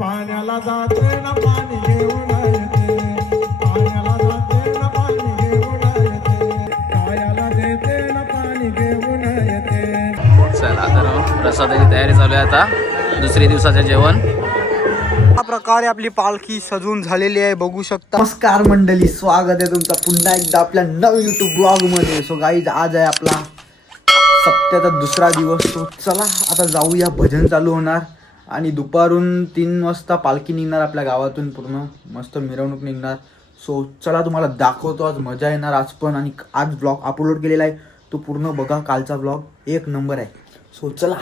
पाण्याला जाते ना पाणी घेऊन येते, पाण्याला जाते ना पाणी घेऊन येते, पायाला देते ना पाणी घेऊन येते. चला तर प्रसादाची तयारी चालू आहे आता, दुसऱ्या दिवसाचं जेवण. अशा प्रकारे आपली पालखी सजून झालेली आहे, बघू शकता. नमस्कार मंडळी, स्वागत आहे तुमचा पुन्हा एकदा आपल्या नवीन यूट्यूब ब्लॉग मध्ये. सो गाईज, आज आहे आपला सप्त्याचा दुसरा दिवस. तो चला आता जाऊया, भजन चालू होणार आणि दुपारून 3 वाजता पालखी निघणार आपल्या गावातून, पूर्ण मस्त मिरवणूक निघणार. सो चला तुम्हाला दाखवतो, आज मजा येणार आज पण. आणि आज ब्लॉग अपलोड केलेला आहे, तो पूर्ण बघा. कालचा ब्लॉग 1 नंबर आहे. सो चला.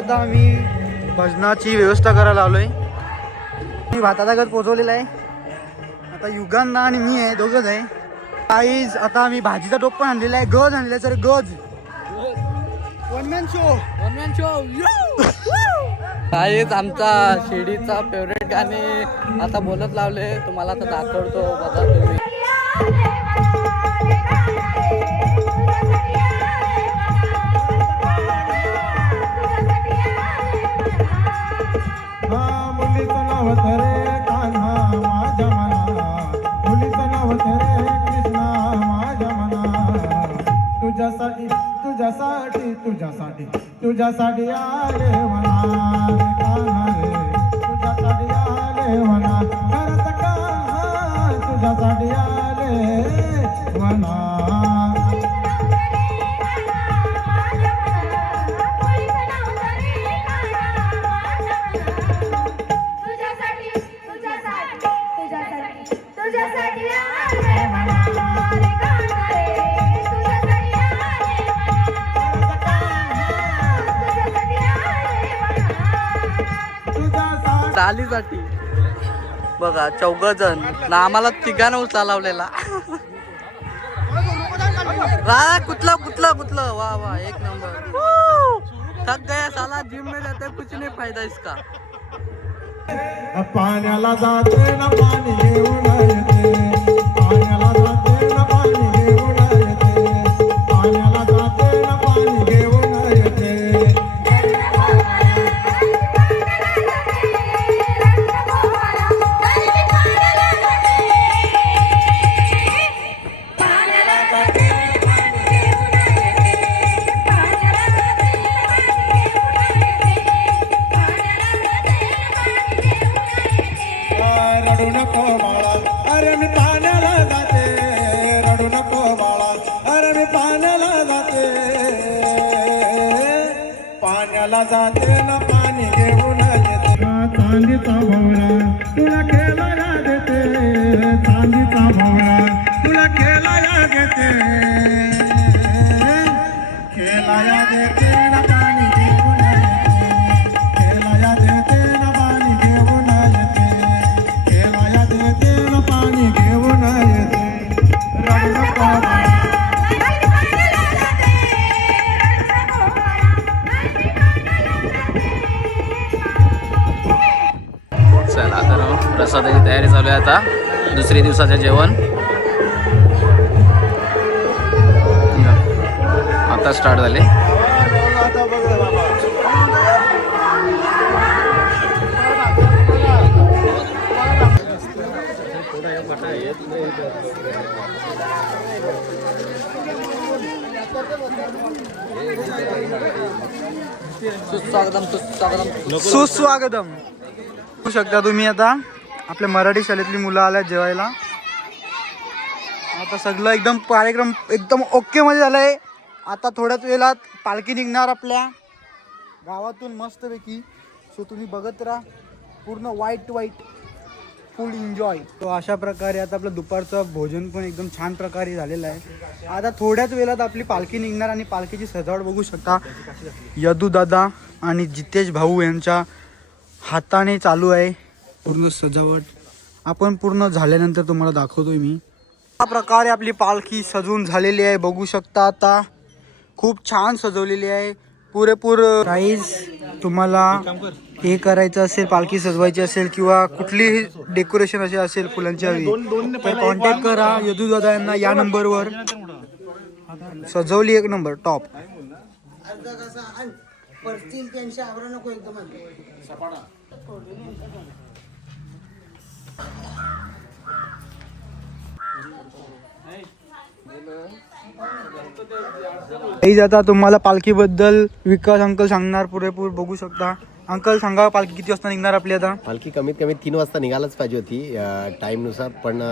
आता आम्ही भजनाची व्यवस्था करायला आलोय. मी भाताचा गज पोचवलेला आहे. आता युगांना आणि मी आहे, दोघंच आहे. काहीच आता आम्ही भाजीचा टोप पण आणलेला आहे, गज आणलेला आहे. सर गज वन मॅन शो काहीच आमचा शिर्डीचा फेवरेट गाणे आता बोलत लावले, तुम्हाला आता दाखवतो बघा तुम्ही. मुलीचं नाव रे कान्हा माझ्या मना, मुलीचं नाव रे कृष्णा माझ्या मना. तुझ्यासाठी तुझ्यासाठी तुझ्यासाठी तुझ्यासाठी आले म्हणा रे कान्हा रे, तुझ्यासाठी आले म्हणा. खरंच कान्हा तुझ्यासाठी आले म्हणा. चालीसाठी बघा 4 जण ना, आम्हाला 3 उचलावलेला. कुठला कुठला कुठलं वाह वाह, 1 नंबर. थक गया साला, जिम में रहते कुछ नहीं फायदा इसका. पाण्याला जाते ना पाणी घेऊन येते, पाण्याला जाते ना पाणी घेऊन येते, पाण्याला जाते ना पाणी घेऊन येते. रडू नको बाळा, अरे मी पाण्याला जाते. रडू नको बाळा, अरे मी पाण्याला जाते. पाण्याला जाते ना पाणी घेऊन येते. चांदीचा भवरा तुला खेळायला देते, चांदीचा भवरा तुला खेळायला देते, खेळायला देते ना पाणी घेऊन येते, खेळायला देते ना पाणी घेऊन येते, खेळायला देते ना पाणी घेऊन येते. रडू नको बाळा. चला तर प्रसादाची तयारी चालू आहे आता, दुसऱ्या दिवसाचं जेवण आता स्टार्ट झाले. सुस्वागतम. बघू शकता तुम्ही, आता आपल्या मराठी शाळेतली मुलं आल्या जेवायला. आता सगळं एकदम कार्यक्रम एकदम ओके मध्ये झालाय. आता थोड्याच वेळात पालखी निघणार आपल्या गावातून मस्तपैकी. सो तुम्ही बघत राहा, पूर्ण व्हाईट फुल एन्जॉय. तो अशा प्रकारे आता आपलं दुपारचं भोजन पण एकदम छान प्रकारे झालेलं आहे. आता थोड्याच वेळात आपली पालखी निघणार आणि पालखीची सजावट बघू शकता. यदू दादा आणि जितेश भाऊ यांच्या हाताने चालू आहे पूर्ण सजावट. आपण पूर्ण झाल्यानंतर तुम्हाला दाखवतोय मी. अशा प्रकारे आपली पालखी सजवून झालेली आहे बघू शकता. आता खूप छान सजवलेली आहे पुरेपूर. प्राईज तुम्हाला हे करायचं असेल, पालखी सजवायची असेल किंवा कुठलीही डेकोरेशन असे असेल फुलांची हवी तर कॉन्टॅक्ट करा यदू दादा यांना या नंबरवर. सजवली एक नंबर टॉप. आता तुम्हाला पालखीबद्दल विकास अंकल सांगणार पुरेपूर बघू शकता. अंकल सांगा, पालखी किती वाजता निघणार आपली? आता पालखी कमीत कमी 3 वाजता निघायलाच पाहिजे होती टाईमनुसार, पण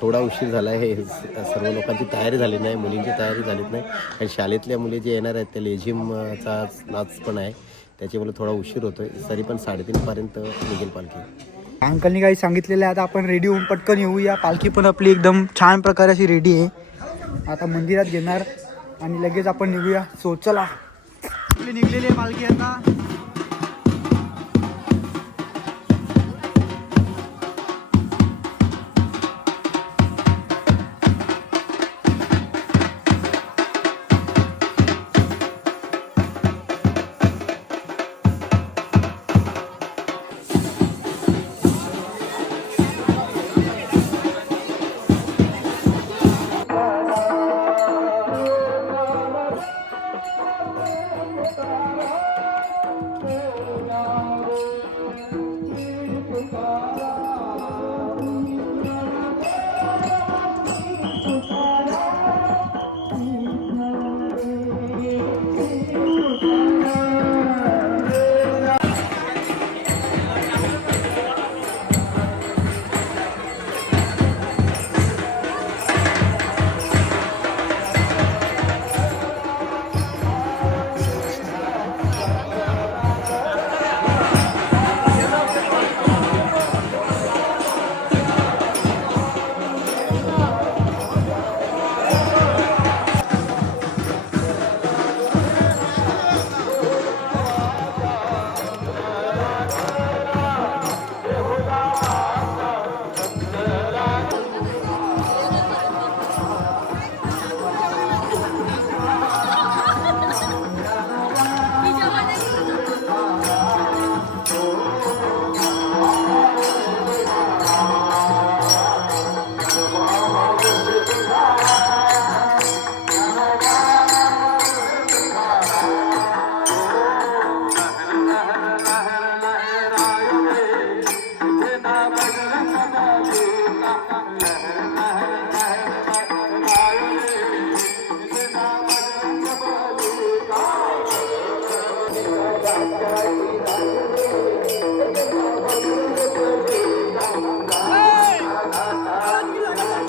थोडा उशीर झाला आहे. सर्व लोकांची तयारी झाली नाही, मुलींची तयारी झालीच नाही. आणि शाळेतल्या मुली जे येणार आहेत त्या लेझिमचा नाच पण आहे, त्याच्यामुळे थोडा उशीर होतोय. तरी पण 3:30पर्यंत निघेल पालखी. अंकलनी काही सांगितलेलं आहे. आता आपण रेडी होऊन पटकन येऊया. पालखी पण आपली एकदम छान प्रकारे अशी रेडी आहे. आता मंदिरात घेणार आणि लगेच आपण निघूया. सो चला, आपली निघलेली आहे पालखी आता.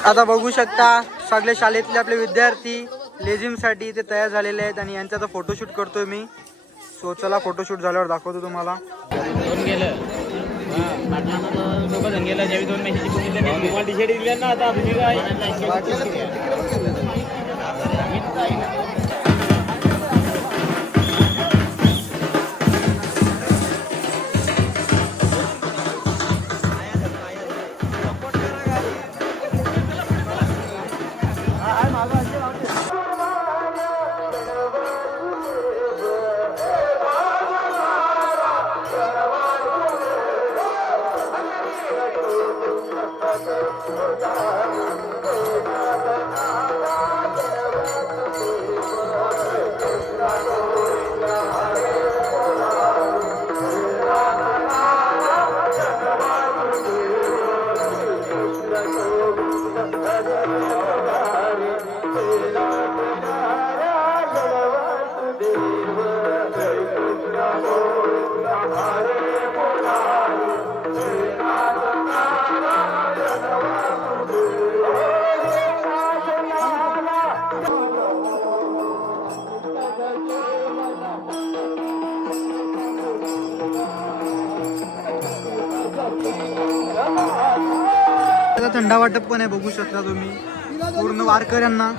आता बघू शकता सगळे शाळेतले आपले विद्यार्थी लेझिमसाठी ते तयार झालेले आहेत आणि यांचा आता फोटोशूट करतोय मी. सो चला, फोटोशूट झाल्यावर दाखवतो तुम्हाला. झेंडा वाटप पण आहे, बघू शकता तुम्ही पूर्ण वारकऱ्यांना.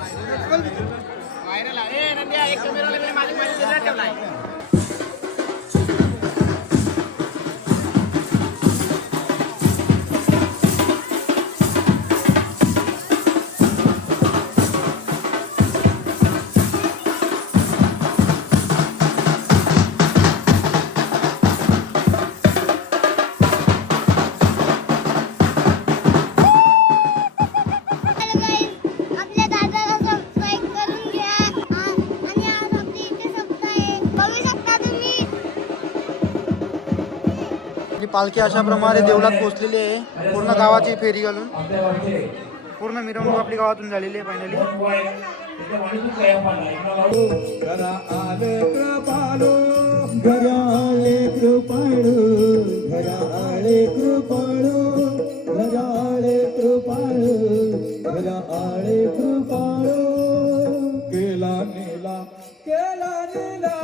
आपल्या दादाला सबस्क्राईब करून घ्या आणि आज आपली इथे सप्ताह बघू शकता तुम्ही. आपली पालखी अशा प्रमाणे देवळात पोहोचलेली आहे, पूर्ण गावाची फेरी घालून पूर्ण मिरवणूक आपली गावातून झालेली आहे फायनली. घरा आले कृपाळू, घरा आले कृपाळू, घरा आले कृपाळू, घरा आले कृपाळू, घरा आले कृपाळू. केला नीला, केला नीला,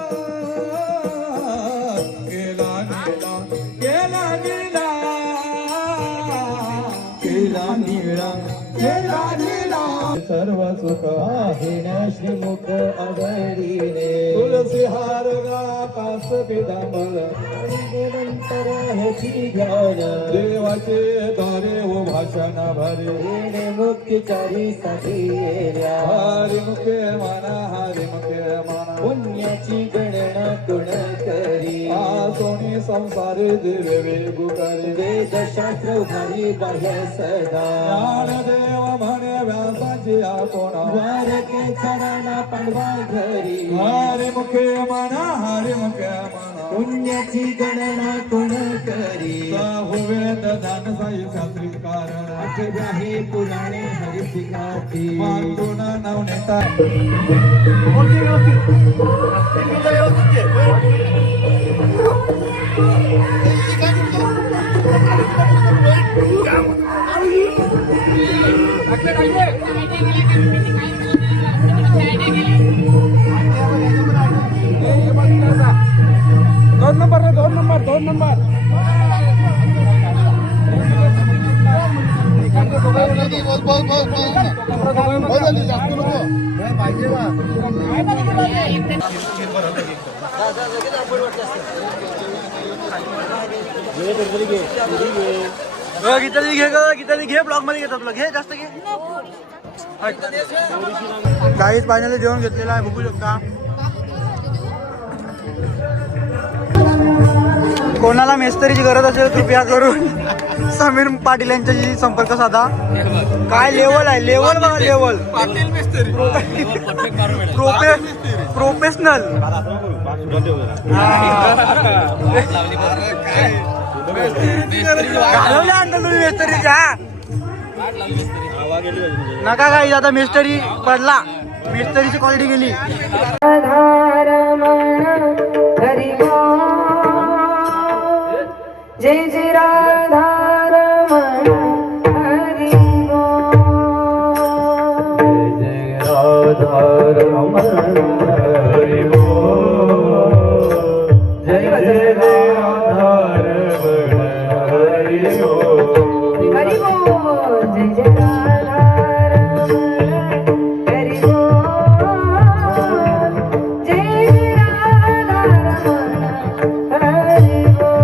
केला नीला, केला नीला, केला नीला, केला नीला. सर्व सुख आहे श्रीमुख अगरीने, तुलसी हार कास पितांबर नंतर ह्याची ध्यान. देवाचे द्वारे व भाषण भरे मुक्तीचारी साठी हरी मुखे माना, हरी मुखे माना. पुण्याची गणना कोण करी, सोनी संसारी दिवे गुकरी. वेदशास्त्र उभारी बाह्य सदा, ज्ञानदेव म्हणे व्यासाची आपण. द्वारके चरणा पांडवा घरी, हरी मुखे म्हणा, हरी मुखे म्हणा. पुण्याची गणना कोण करी, वेद दान साई शास्त्री कारण. अठराही पुराणे हरिसिकाठी, मातून नवनेता. दोन नंबर गीताली घे ब्लॉग मध्ये घेतात तुला, घे जास्त घे. काहीच फायनली जेवण घेतलेलं आहे, बघू शकता. कोणाला मेस्तरीची गरज असेल कृपया करून समीर पाटील यांच्याशी संपर्क साधा. काय लेवल आहे, लेवल बघा लेवल. प्रोफेशनल. घालवल्या अंडर तुम्ही मेस्तरीच्या. नका काही आता मेस्टरी पडला, मेस्टरीची क्वालिटी गेली. जय जय राधारमण हरि बोल, जय राधारमण हरि बोल, जय जय राधारमण हरि बोल, हरि बोल, जय जय राधारमण हरि बोल, जय राधारमण हरि बोल.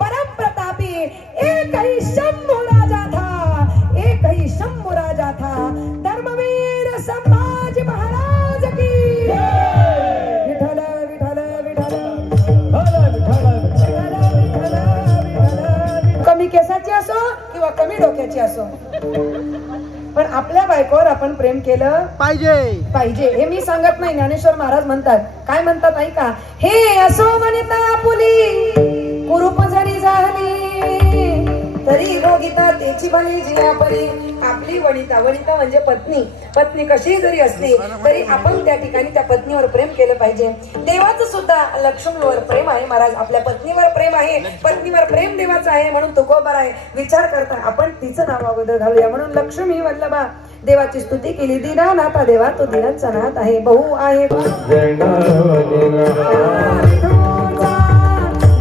परम प्रतापी एक ही शंभू राजा था, एक ही शंभू राजा था। धर्मवीर संभाजी महाराज की विठ्ठल विठ्ठल विठ्ठल कमी केसाची असो किंवा कमी डोक्याची असो, पण आपल्या बायकोवर आपण प्रेम केलं पाहिजे हे मी सांगत नाही, ज्ञानेश्वर महाराज म्हणतात. काय म्हणतात ऐका, हे असो वनिता आपुली कुरूप जरी झाली तरी भोगिता त्याची भली जिया परी. आपली वनिता म्हणजे पत्नी कशी जरी असली तरी आपण त्या ठिकाणी त्या पत्नीवर प्रेम केलं पाहिजे. देवाचं सुद्धा लक्ष्मणवर प्रेम आहे महाराज, आपल्या पत्नीवर प्रेम आहे, पत्नीवर प्रेम देवाचं आहे म्हणून तुकोबर आहे. विचार करता आपण तिचं नाव अगोदर घालूया म्हणून लक्ष्मी वल्लभा देवाची स्तुती केली. दीनानाथा देवा तो दीनाचा नाथ आहे, बहु आहे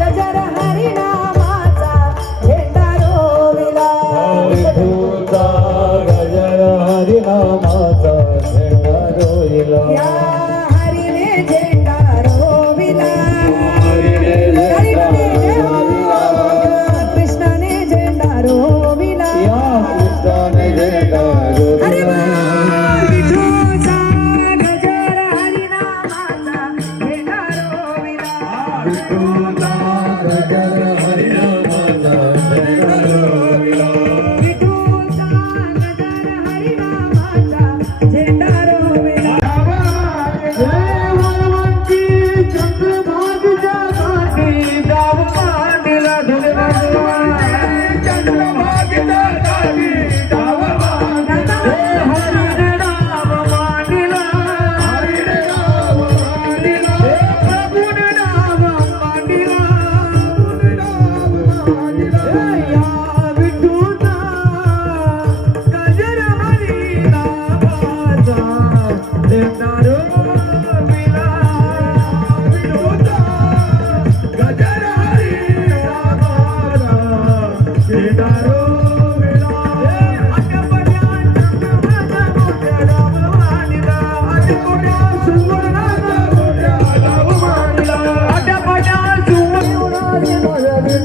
गजर हरिनामाचा झेंडा रोविला. या हरीने झेंडा रोविला, कृष्णाने झेंडा रोविला. अरे वा, विठूचा गजर हरिनामाचा झेंडा रोविला. विठूचा गजर हरिनामाचा झेंडा रोविला.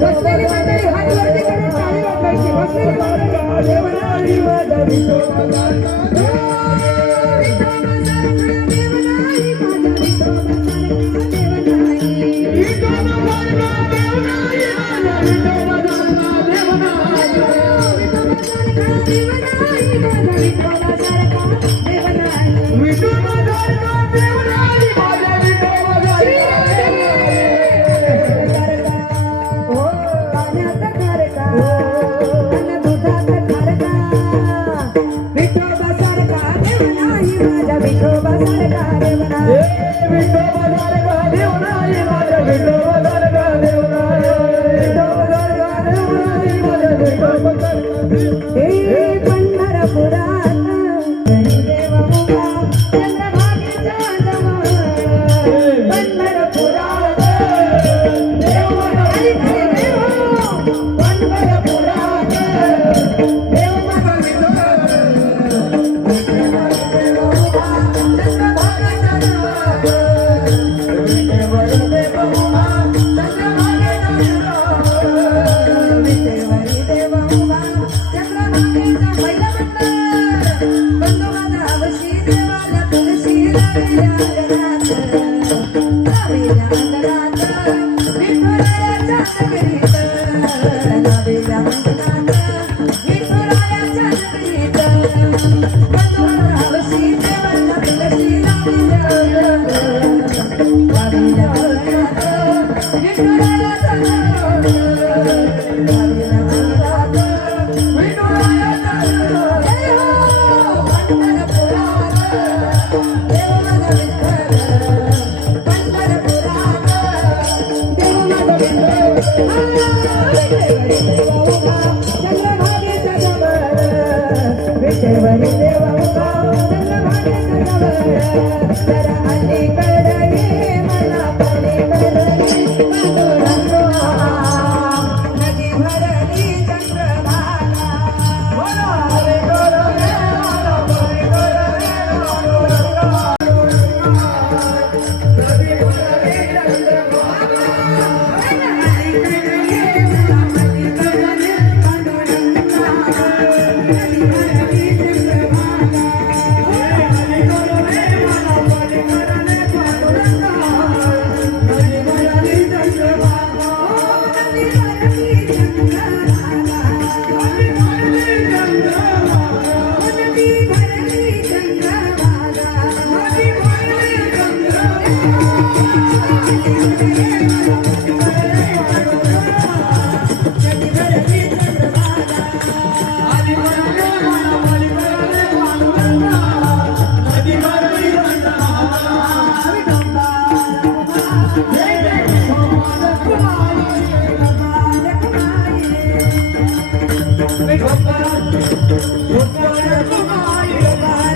बसलेली मंडळी हात वरती करून टाळी वाजवायची. बसलेली मंडळी देवनारी माझा विठोबा.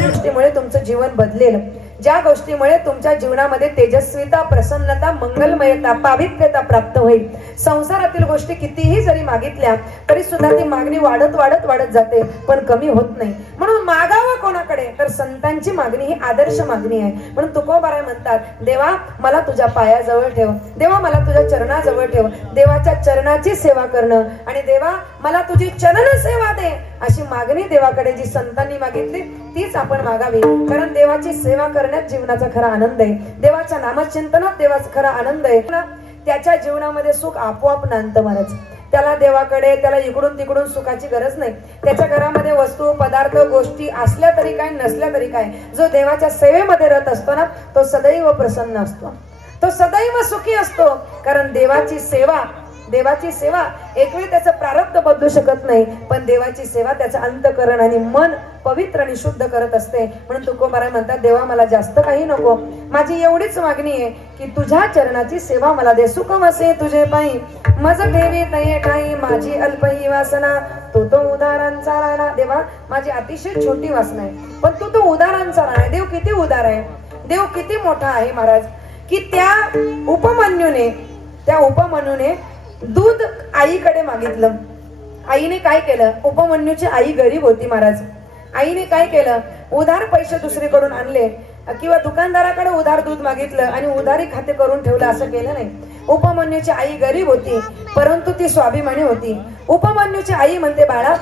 गोष्टीमुळे तुमचं जीवन बदलेल, ज्या गोष्टीमुळे तुमच्या जीवनामध्ये तेजस्वीता, प्रसन्नता, मंगलमयता, पावित्र्यता प्राप्त होईल. संसारातील गोष्टी कितीही जरी मागितल्या तरी सुद्धा ती मागणी वाढत वाढत वाढत जाते, पण कमी होत नाही. म्हणून मागावं कोणाकडे, तर संतांची मागणी ही आदर्श मागणी आहे. म्हणून तुकोबाराय म्हणतात, देवा मला तुझ्या पायाजवळ ठेव, देवा मला तुझ्या चरणाजवळ ठेव, देवाच्या चरणाची सेवा करणं आणि देवा मला तुझी चरण सेवा दे, अशी मागणी देवाकडे जी संतांनी मागितली तीच आपण मागावी. कारण देवाची सेवा करण्यात जीवनाचा खरा आनंद आहे, देवाच्या नामचिंतनात देवाचा खरा आनंद आहे. त्याच्या जीवनामध्ये सुख आपोआप नांदतं महाराज. त्याला देवाकडे, त्याला इकडून तिकडून सुखाची गरज नाही. त्याच्या घरामध्ये वस्तू, पदार्थ, गोष्टी असल्या तरी काय, नसल्या तरी काय, जो देवाच्या सेवेमध्ये रत असतो ना, तो सदैव प्रसन्न असतो, तो सदैव सुखी असतो. कारण देवाची सेवा एकवेळी त्याचं प्रारब्ध बदलू शकत नाही, पण देवाची सेवा त्याचं अंतःकरण आणि मन पवित्र आणि शुद्ध करत असते. म्हणून तुकोबाराय म्हणतात, देवा मला जास्त काही नको, माझी एवढीच मागणी आहे की तुझ्या चरणाची सेवा मला दे. सुख वसे तुझे पायी मज ठेवी तये ठाई, माझी अल्प ही वासना तू तो उदारांचा राणा. देवा माझी अतिशय छोटी वासना आहे, पण तू तो उदारांचा राणा. देव किती उदार आहे, देव किती मोठा आहे महाराज, की त्या उपमन्यूने दूध आईकडे मागितलं. आईने काय केलं, उपमन्यूची आई गरीब होती महाराज. आईने काय केलं, उधार पैसे दुसरीकडून आणले किंवा दुकानदाराकडे उधार दूध मागितलं आणि उधारी खाते करून ठेवलं, असं केलं नाही. उपमन्यूची आई गरीब होती, परंतु ती स्वाभिमानी होती. उपमन्यूची आई म्हणते, बाळा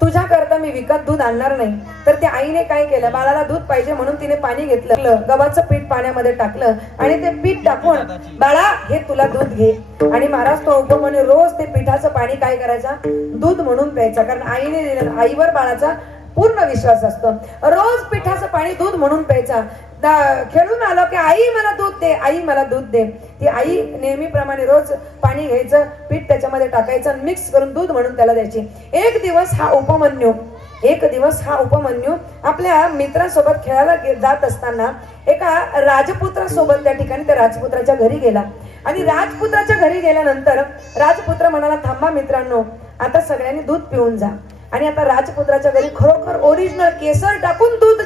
तुझ्या करता मी विकत दूध आणणार नाही. तर त्या आईने काय केलं, बाळाला दूध पाहिजे म्हणून तिने पाणी घेतलं, गव्हाचं पीठ पाण्यामध्ये टाकलं आणि ते पीठ टाकून, बाळा हे तुला दूध घे. आणि महाराज तो उपमन्यू रोज ते पिठाचं पाणी काय करायचा, दूध म्हणून प्यायचा. कारण आईने दिलं, आईवर बाळाचा पूर्ण विश्वास असतो. रोज पिठाचं पाणी दूध म्हणून प्यायचा. खेळून आलो की आई मला दूध दे, आई मला दूध दे. ती आई नेहमीप्रमाणे रोज पाणी घ्यायचं, पीठ त्याच्यामध्ये टाकायचं, मिक्स करून दूध म्हणून त्याला द्यायची. एक दिवस हा उपमन्यू आपल्या मित्रांसोबत खेळायला जात असताना एका राजपुत्रासोबत त्या ठिकाणी त्या राजपुत्राच्या घरी गेला. आणि राजपुत्राच्या घरी गेल्यानंतर राजपुत्र म्हणाला, थांबा मित्रांनो, आता सगळ्यांनी दूध पिऊन जा. आणि आता राजपुत्राच्या घरी खरोखर ओरिजिनल केसर टाकून दूध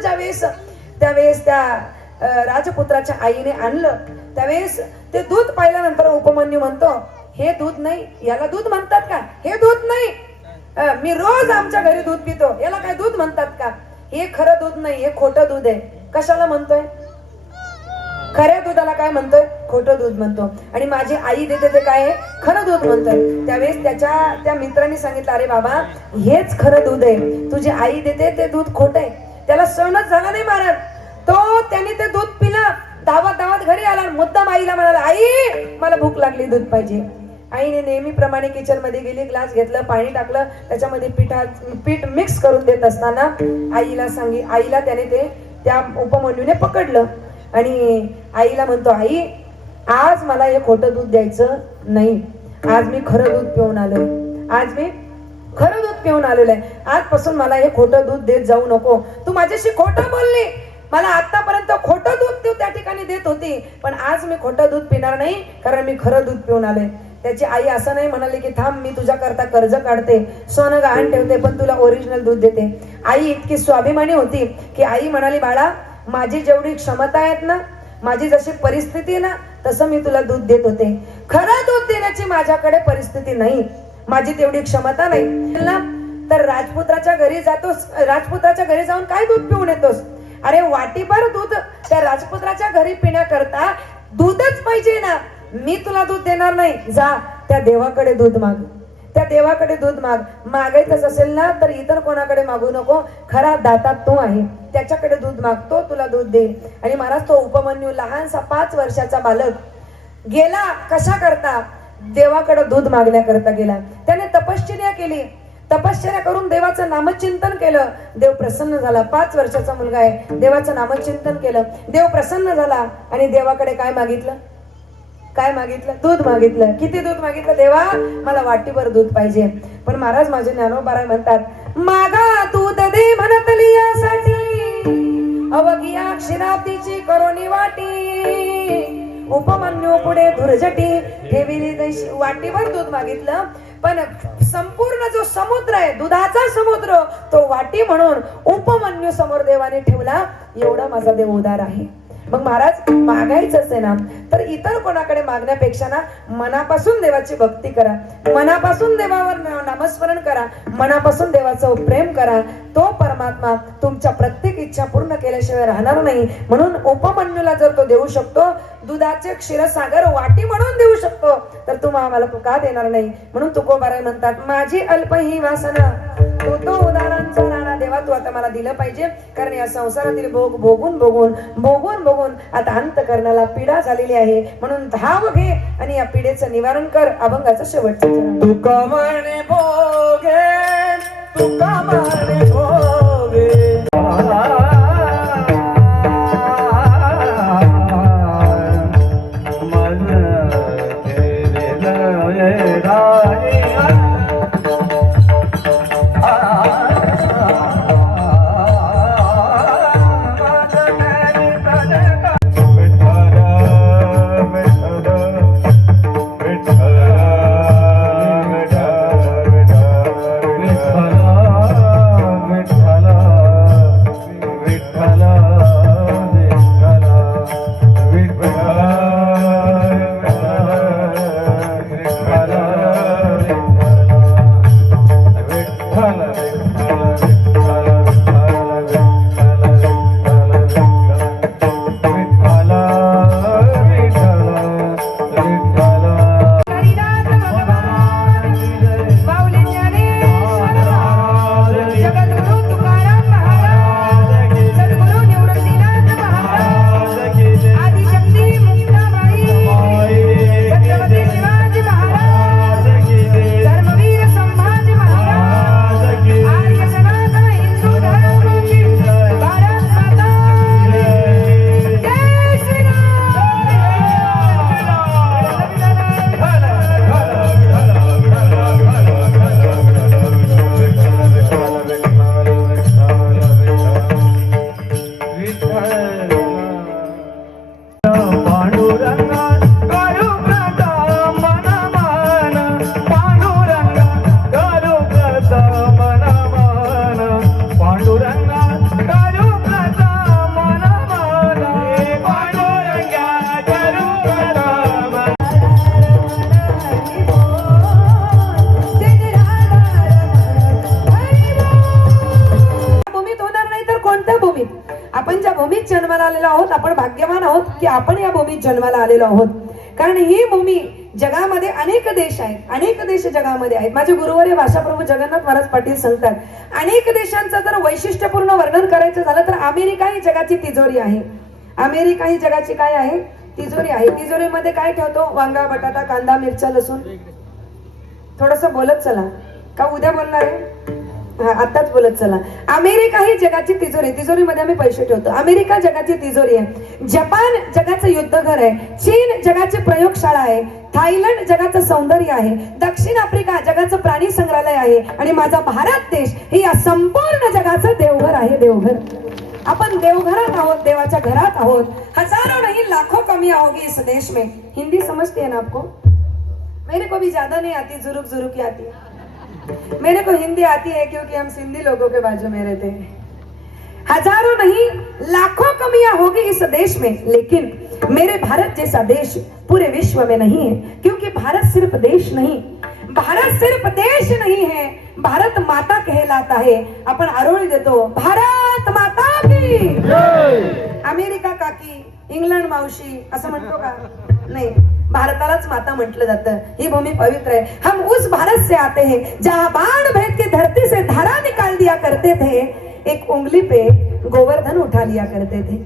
त्यावेळेस त्या राजपुत्राच्या आईने आणलं. त्यावेळेस ते दूध पाहिल्यानंतर उपमन्यू म्हणतो, हे दूध नाही, याला दूध म्हणतात का, हे दूध नाही, मी रोज आमच्या घरी दूध पितो, याला काय दूध म्हणतात का, हे खरं दूध नाही, हे खोटं दूध आहे. कशाला म्हणतोय, खऱ्या दुधाला काय म्हणतोय, खोटं दूध म्हणतो. आणि माझी आई देते ते काय आहे, खरं दूध म्हणतोय. त्यावेळेस त्या मित्रांनी सांगितलं, अरे बाबा हेच खरं दूध आहे, तुझी आई देते ते दूध खोटं आहे. त्याला सहनच झाला नाही महाराज. त्याने ते दूध पिलं, धावत घरी आला, मुद्दाम आईला म्हणाला, आई मला भूक लागली, दूध पाहिजे. आईने नेहमीप्रमाणे किचन मध्ये गेली, ग्लास घेतलं, पाणी टाकलं, त्याच्यामध्ये पीठ मिक्स करून देत असताना आईला त्याने त्या उपमन्यूने पकडलं आणि आईला म्हणतो, आई आज मला हे खोटं दूध द्यायचं नाही, आज मी खरं दूध पिऊन आलेलो आहे. आजपासून मला हे खोटं दूध देत जाऊ नको. तू माझ्याशी खोटं बोलली, मला आतापर्यंत खोटं दूध तू त्या ठिकाणी देत होती, पण आज मी खोटं दूध पिणार नाही, कारण मी खरं दूध पिऊन आलोय. त्याची आई असं नाही म्हणाली की थांब मी तुझ्या करता कर्ज काढते, सोनं गहाण ठेवते, पण तुला ओरिजिनल दूध देते. आई इतकी स्वाभिमानी होती की आई म्हणाली, बाळा माझी जेवढी क्षमता आहेत ना, माझी जशी परिस्थिती ना, तसं मी तुला दूध देत होते. खरं दूध देण्याची माझ्याकडे परिस्थिती नाही, माझी तेवढी क्षमता नाही. तर राजपुत्राच्या घरी जातोस, राजपुत्राच्या घरी जाऊन काय दूध पिऊन येतोस, अरे वाटीभर दूध त्या राजपुत्राच्या घरी पिण्याकरता दूधच पाहिजे ना, मी तुला दूध देणार नाही, जा त्या देवाकडे दूध माग, त्या देवाकडे दूध मागायचंच असेल ना तर इतर कोणाकडे मागू नको, खरा दाता तो आहे, त्याच्याकडे दूध माग, तो तुला दूध देईल. आणि महाराज तो उपमन्यू लहानसा 5 वर्षाचा बालक गेला, कशा करता, देवाकडे दूध मागण्याकरता गेला. त्याने तपश्चर्या केली, तपश्चर्या करून देवाचं नामचिंतन केलं, देव प्रसन्न झाला. 5 वर्षाचा मुलगा आहे, देवाचं नामचिंतन केलं, देव प्रसन्न झाला. आणि देवाकडे काय मागितलं, दूध मागितलं. किती दूध मागितलं, देवा मला वाटीभर दूध पाहिजे. पण महाराज माझे ज्ञानोबाराय म्हणतात, मागा दूध दे म्हणतली यासाठी, अवघिया क्षीराब्दीची करोनी वाटी, उपमन्यू पुढे धुरजटी ठेविली तैशी. वाटीभर दूध मागितलं, पण संपूर्ण जो समुद्र आहे, दुधाचा समुद्र, तो वाटी म्हणून उपमन्यू समोर देवाने ठेवला. एवढा माझा देव उदार आहे. मग महाराज मागायचंच आहे ना, तर इतर कोणाकडे मागण्यापेक्षा ना मनापासून देवाची भक्ती करा, मनापासून देवावर नामस्मरण करा, मनापासून देवाचं प्रेम करा. तो परमात्मा तुमच्या प्रत्येक इच्छा पूर्ण केल्याशिवाय राहणार नाही. म्हणून उपमन्यूला जर तो देऊ शकतो, दुधाचे क्षीरसागर वाटी म्हणून देऊ शकतो, तर तुम्ही आम्हाला का देणार नाही? म्हणून तुकोबाराय म्हणतात, माझी अल्प ही वासना, तो तो उदाहरणांचा राणा देवा, तू आता मला दिलं पाहिजे. कारण या संसारातील भोग भोगून भोगून भोगून भोगून आता अंतकरणाला पीडा झालेली आहे. म्हणून धाव घे आणि या पीडेचं निवारण कर. अभंगाचं शेवटचं चरण. तुका म्हणे भोगे, तुका म्हणे भोगे, मन केले राणी आपण ज्या भूमीत जन्माला आलेलो आहोत, आपण भाग्यवान आहोत की आपण या भूमीत जन्माला आलेलो आहोत. कारण ही भूमी जगामध्ये अनेक देश आहेत, अनेक देश जगामध्ये आहेत. माझे गुरुवर्य भाषाप्रभू जगन्नाथ महाराज पाटील सांगतात, अनेक देशांचं जर वैशिष्ट्यपूर्ण वर्णन करायचं झालं तर अमेरिका ही जगाची तिजोरी आहे. अमेरिका ही जगाची काय आहे? तिजोरी आहे. तिजोरीमध्ये काय ठेवतो? वांगा, बटाटा, कांदा, मिरच्या, लसूण. थोडस बोलत चला, का उद्या बोलणार आहे? आताच बोलत चला. अमेरिका ही जगाची तिजोरी, तिजोरीमध्ये आम्ही पैसे ठेवतो. अमेरिका जगाची तिजोरी आहे. जपान जगाचं युद्धघर आहे. चीन जगाची प्रयोगशाळा आहे. थायलंड जगाचं सौंदर्य आहे. दक्षिण आफ्रिका जगाचं प्राणी संग्रहालय आहे. आणि माझा भारत देश हे या संपूर्ण जगाचं देवघर आहे. देवघर. अपन देवघरात आहोत, देवाच्या घरात आहोत. हजारों नहीं लाखों कमी आओगी इस देश में. हिंदी समझते हैं ना आपको? मेरे को भी ज्यादा नहीं आती, जुरुक जुरुक आती है. मेरे को हिंदी आती है क्योंकि हम सिंधी लोगों के बाजू में रहते हैं. हजारों नहीं लाखों कमियां होगी इस देश में, लेकिन मेरे भारत जैसा देश पूरे विश्व में नहीं है. क्योंकि भारत सिर्फ देश नहीं, भारत सिर्फ देश नहीं है, भारत माता कहलाता है. आपण आरोळी देतो, भारत माता की अमेरिका काकी, इंग्लंड मावशी असं म्हणतो का? नाही, भारतालाच माता म्हटलं जातं. ही भूमी पवित्र है. हम उस भारत से आते हैं जहाँ बाण भेद की धरती से धारा निकाल दिया करते थे, एक उंगली पे गोवर्धन उठा लिया करते थे.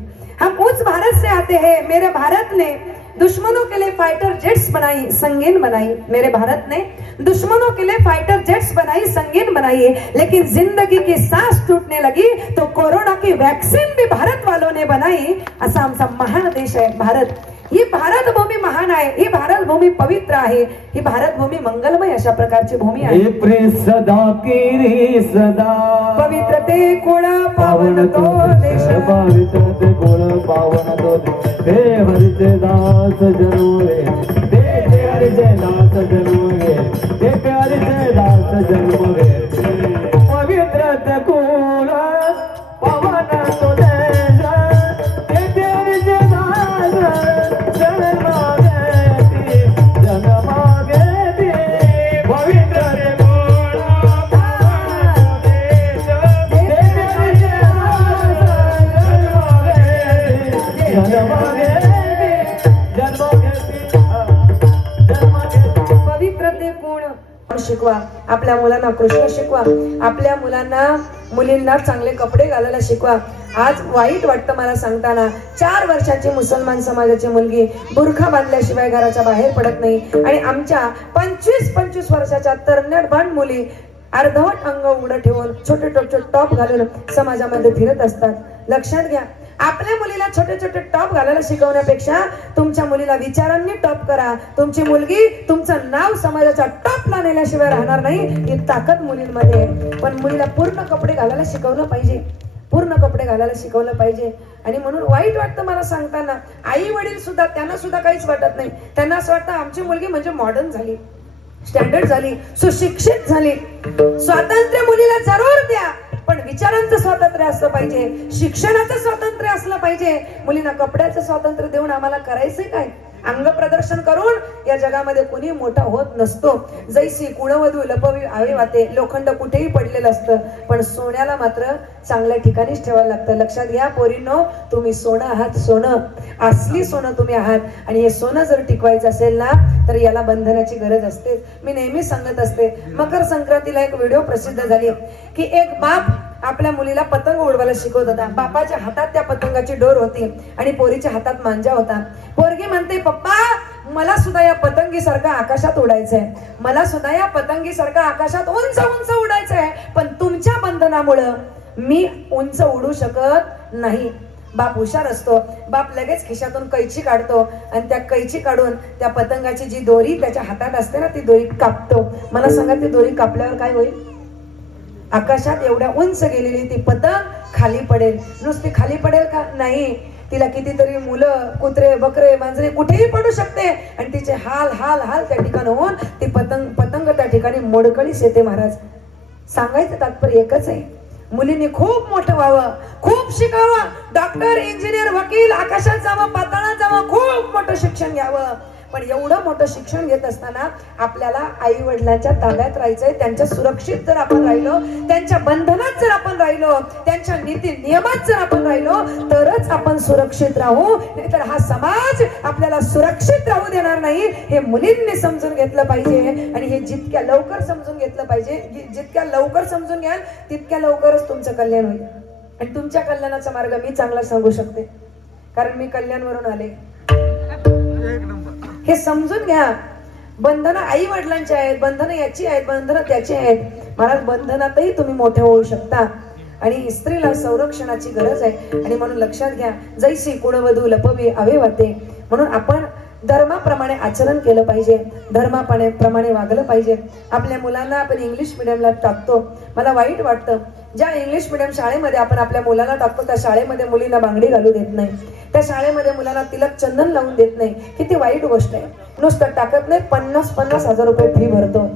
हम उस भारत से आते हैं. मेरे भारत ने दुश्मनों के लिए फाइटर जेट्स बनाई, संगीन बनाई. मेरे भारत ने दुश्मनों के लिए फाइटर जेट्स बनाई, संगीन बनाई. लेकिन जिंदगी की सांस टूटने लगी तो कोरोना की वैक्सीन भी भारत वालों ने बनाई. असा आमचा महान देश आहे भारत. ही भारत भूमी महान आहे, ही भारत भूमी पवित्र आहे, ही भारत भूमी मंगलमय अशा प्रकारची भूमी आहे. प्रेम सदा केरी सदा पवित्र ते कुळ पावन तो देश, पवित्र ते गुण पावन तो ते हरिचे दास जनुरे ते हरिचे दास जनुरे ते हरिचे दास जनुरे पवित्र ते गुण पावन तो देश ते हरिचे दास जन्मागे जन्मागे पवित्र ते गुण पावन देश ते हरिचे पवित्र ते गुण शिकवा. आपल्या मुलांना कृष्ण शिकवा, आपल्या मुलींना चांगले कपडे घालायला शिकवा. आज वाईट वाटतं मला सांगताना, 4 वर्षाची मुसलमान समाजाची मुलगी बुरखा बांधल्याशिवाय घराच्या बाहेर पडत नाही आणि आमच्या 25-25 वर्षाच्या तरण्यबाण मुली अर्धवट अंग उघडं ठेवून छोटे छोटे टॉप घालून समाजामध्ये फिरत असतात. लक्षात घ्या, आपल्या मुलीला छोटे छोटे टॉप घालायला शिकवण्यापेक्षा तुमच्या मुलीला विचारांनी टॉप करा. तुमची मुलगी तुमचं नाव समाजाच्या टॉपला नेल्याशिवाय राहणार नाही, ही ताकद मुलींमध्ये आहे. पण मुलीला पूर्ण कपडे घालायला शिकवलं पाहिजे, पूर्ण कपडे घालायला शिकवलं पाहिजे. आणि म्हणून वाईट वाटतं मला सांगताना, आई वडील सुद्धा, त्यांना सुद्धा काहीच वाटत नाही. त्यांना असं वाटतं आमची मुलगी म्हणजे मॉडर्न झाली, स्टँडर्ड झाली, सुशिक्षित झाली. स्वातंत्र्य मुलीला जरूर द्या, पण विचारांचं स्वातंत्र्य असलं पाहिजे, शिक्षणाचं स्वातंत्र्य असलं पाहिजे. मुलींना कपड्याचं स्वातंत्र्य देऊन आम्हाला करायचंय काय? अंग प्रदर्शन करून या जगामध्ये कुणी मोठा होत नसतो. जैसी कुणवधू लपवी आवे वाते, लोखंड कुठेही पडलेलं असतं, पण सोन्याला मात्र चांगल्या ठिकाणीच ठेवायला लागतं. लक्षात घ्या पोरींनो, तुम्ही सोनं आहात, सोनं, असली सोनं तुम्ही आहात. आणि हे सोनं जर टिकवायचं असेल ना, तर याला बंधनाची गरज असते. मी नेहमी सांगत असते, मकर संक्रांतीला एक व्हिडिओ प्रसिद्ध झाली की एक बाप आपल्या मुलीला पतंग उडवायला शिकवत होता. बापाच्या हातात त्या पतंगाची डोर होती आणि पोरीच्या हातात मांजा होता. पोरगी म्हणते, पप्पा मला सुद्धा या पतंगीसारखं आकाशात उडायचंय, मला सुद्धा या पतंगीसारखं आकाशात उंच उंच उडायचंय, पण तुमच्या बंधनामुळं मी उंच उडू शकत नाही. बाप हुशार असतो, बाप लगेच खिशातून कैची काढतो आणि त्या कैची काढून त्या पतंगाची जी दोरी त्याच्या हातात असते ना, ती दोरी कापतो. मला सांगा, ती दोरी कापल्यावर काय होईल? आकाशात एवढ्या उंच गेलेली ती पतंग खाली पडेल. नुसती खाली पडेल का? नाही, तिला कितीतरी मुलं, कुत्रे, बकरे, मांजरे कुठेही पडू शकते आणि तिचे हाल हाल हाल त्या ठिकाणी होऊन ती पतंग त्या ठिकाणी मोडकळीस येते. महाराज, सांगायचं तात्पर्य एकच आहे, मुलींनी खूप मोठं व्हावं, खूप शिकावं, डॉक्टर, इंजिनियर, वकील, आकाशात जावं, पाताळात जावं, खूप मोठं शिक्षण घ्यावं. पण एवढं मोठं शिक्षण घेत असताना आपल्याला आई वडिलांच्या ताब्यात राहायचंय. त्यांच्या सुरक्षित जर आपण राहिलो, त्यांच्या बंधनात जर आपण राहिलो, त्यांच्या नीती नियमात जर आपण राहिलो, तरच आपण सुरक्षित राहू. नाहीतर हा समाज आपल्याला सुरक्षित राहू देणार नाही. हे मुलींनी समजून घेतलं पाहिजे आणि हे जितक्या लवकर समजून घेतलं पाहिजे, जितक्या लवकर समजून घ्याल तितक्या लवकरच तुमचं कल्याण होईल. आणि तुमच्या कल्याणाचा मार्ग मी चांगला सांगू शकते, कारण मी कल्याणवरून आले. हे समजून घ्या, बंधनं आई वडिलांची आहेत, बंधनं याची आहेत, बंधनं त्याची आहेत. महाराज, बंधनातही तुम्ही मोठे होऊ शकता आणि स्त्रीला संरक्षणाची गरज आहे. आणि म्हणून लक्षात घ्या, जैसी कुणवधू लपवी आवे वाते. म्हणून आपण धर्माप्रमाणे आचरण केलं पाहिजे, धर्माप्रमाणे वागलं पाहिजे. आपल्या मुलांना आपण इंग्लिश मिडियमला टाकतो, मला वाईट वाटतं. ज्या इंग्लिश मिडियम शाळेमध्ये आपण आपल्या मुलांना टाकतो, त्या शाळेमध्ये मुलींना बांगडी घालू देत नाही, त्या शाळेमध्ये मुलांना तिलक चंदन लावून देत नाही. किती वाईट गोष्ट आहे. नुसतं टाकत नाही, 50-50 हजार रुपये फी भरतो.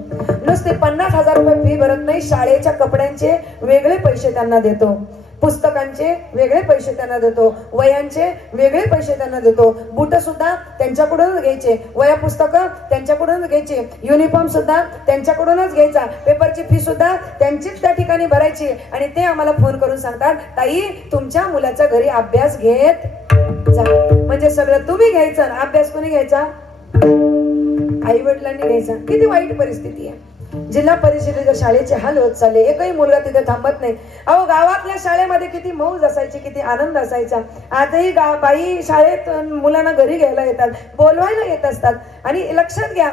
नुसते 50,000 रुपये फी भरत नाही, शाळेच्या कपड्यांचे वेगळे पैसे त्यांना देतो, पुस्तकांचे वेगळे पैसे त्यांना देतो, वयांचे वेगळे पैसे त्यांना देतो, बूट सुद्धा त्यांच्याकडूनच घ्यायचे, वया पुस्तकं त्यांच्याकडूनच घ्यायचे, युनिफॉर्म सुद्धा त्यांच्याकडूनच घ्यायचा, पेपरची फी सुद्धा त्यांचीच त्या ठिकाणी भरायची. आणि ते आम्हाला फोन करून सांगतात, ताई तुमच्या मुलाचा घरी अभ्यास घेत जा. म्हणजे सगळं तुम्ही घ्यायचं, अभ्यास कोणी घ्यायचा? आई वडिलांनी घ्यायचा. किती वाईट परिस्थिती आहे. जिल्हा परिषदेच्या शाळेचे हाल होत चालले, एकही मुलगा तिथे थांबत नाही. अहो, गावातल्या शाळेमध्ये किती मौज असायची, किती आनंद असायचा. आजही बाई शाळेत मुलांना घरी घ्यायला येतात, बोलवायला येत असतात. आणि लक्षात घ्या,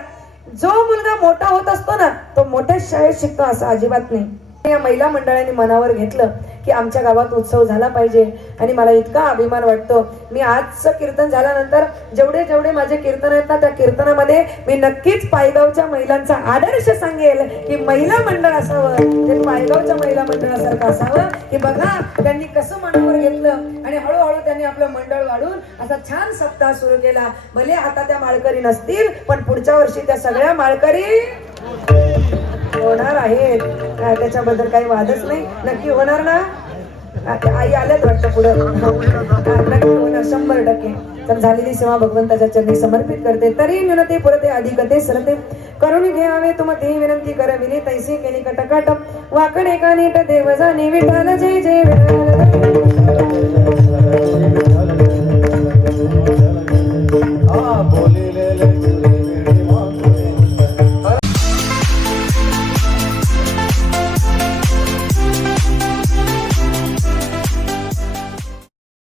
जो मुलगा मोठा होत असतो ना, तो मोठ्या शाळेत शिकतो असं अजिबात नाही. या महिला मंडळाने मनावर घेतलं की आमच्या गावात उत्सव झाला पाहिजे आणि मला इतका अभिमान वाटतो. मी आजचं कीर्तन झाल्यानंतर जेवढे जेवढे माझे कीर्तन आहेत ना त्या कीर्तनामध्ये मी नक्कीच पायगावच्या महिलांचा आदर्श सांगेल की महिला मंडळ असावं ते पायगावच्या महिला मंडळासारखं असावं की बघा त्यांनी कसं मनावर घेतलं आणि हळूहळू त्यांनी आपलं मंडळ वाढून असा छान सप्ताह सुरू केला. भले आता त्या माळकरी नसतील पण पुढच्या वर्षी त्या सगळ्या माळकरी होणार आहेत. त्याच्याबद्दल काही वादच नाही. नक्की होणार ना? आई आल्यात वाटतं पुढं. नक्की होणार 100%. तर झालेली सेवा भगवंताच्या चरणी समर्पित करते. तरी विनते पुरते अधिकते सरते करून घ्यावे तुम ते विनंती करविले तैसे केली कटकट वाकडे का नीट देव जाणे विठाल जय जय विठाल.